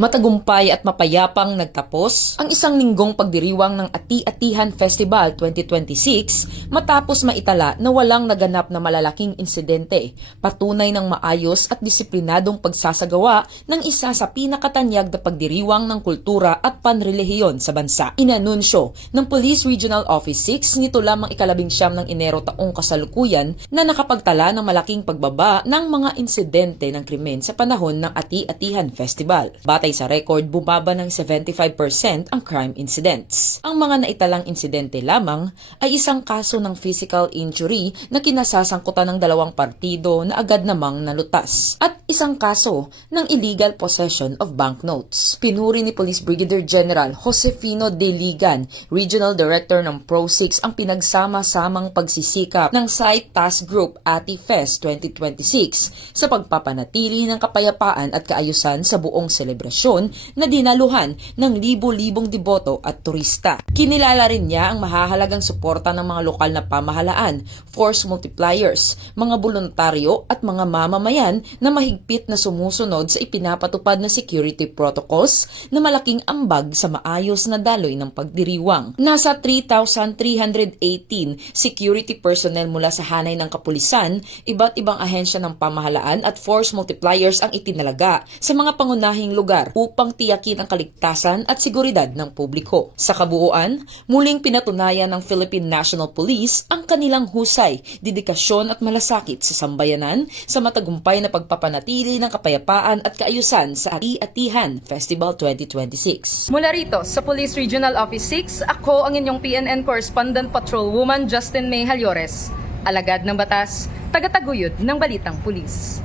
Matagumpay at mapayapang nagtapos ang isang linggong pagdiriwang ng Ati-Atihan Festival 2026 matapos maitala na walang naganap na malalaking insidente, patunay ng maayos at disiplinadong pagsasagawa ng isa sa pinakatanyag na pagdiriwang ng kultura at panrelihiyon sa bansa. Inanunsyo ng Police Regional Office 6 nito lamang ika-19 ng Enero taong kasalukuyan na nakapagtala ng malaking pagbaba ng mga insidente ng krimen sa panahon ng Ati-Atihan Festival. Batay sa record, bumaba ng 75% ang crime incidents. Ang mga naitalang insidente lamang ay isang kaso ng physical injury na kinasasangkutan ng dalawang partido na agad namang nalutas at isang kaso ng illegal possession of banknotes. Pinuri ni Police Brigadier General Josefino De Ligan, Regional Director ng Pro-6, ang pinagsama-samang pagsisikap ng Site Task Group Ati-Fest 2026 sa pagpapanatili ng kapayapaan at kaayusan sa buong selebrasyon na dinaluhan ng libo-libong deboto at turista. Kinilala rin niya ang mahahalagang suporta ng mga lokal na pamahalaan, force multipliers, mga voluntaryo at mga mamamayan na mahigpit na sumusunod sa ipinapatupad na security protocols na malaking ambag sa maayos na daloy ng pagdiriwang. Nasa 3,318 security personnel mula sa hanay ng kapulisan, iba't ibang ahensya ng pamahalaan at force multipliers ang itinalaga sa mga pangunahing lugar upang tiyakin ang kaligtasan at seguridad ng publiko. Sa kabuuan, muling pinatunayan ng Philippine National Police ang kanilang husay, dedikasyon at malasakit sa sambayanan sa matagumpay na pagpapanatili ng kapayapaan at kaayusan sa Ati-Atihan Festival 2026. Mula rito sa Police Regional Office 6, ako ang inyong PNN Correspondent Patrolwoman Justin May Halyores, alagad ng batas, tagataguyod ng Balitang Pulis.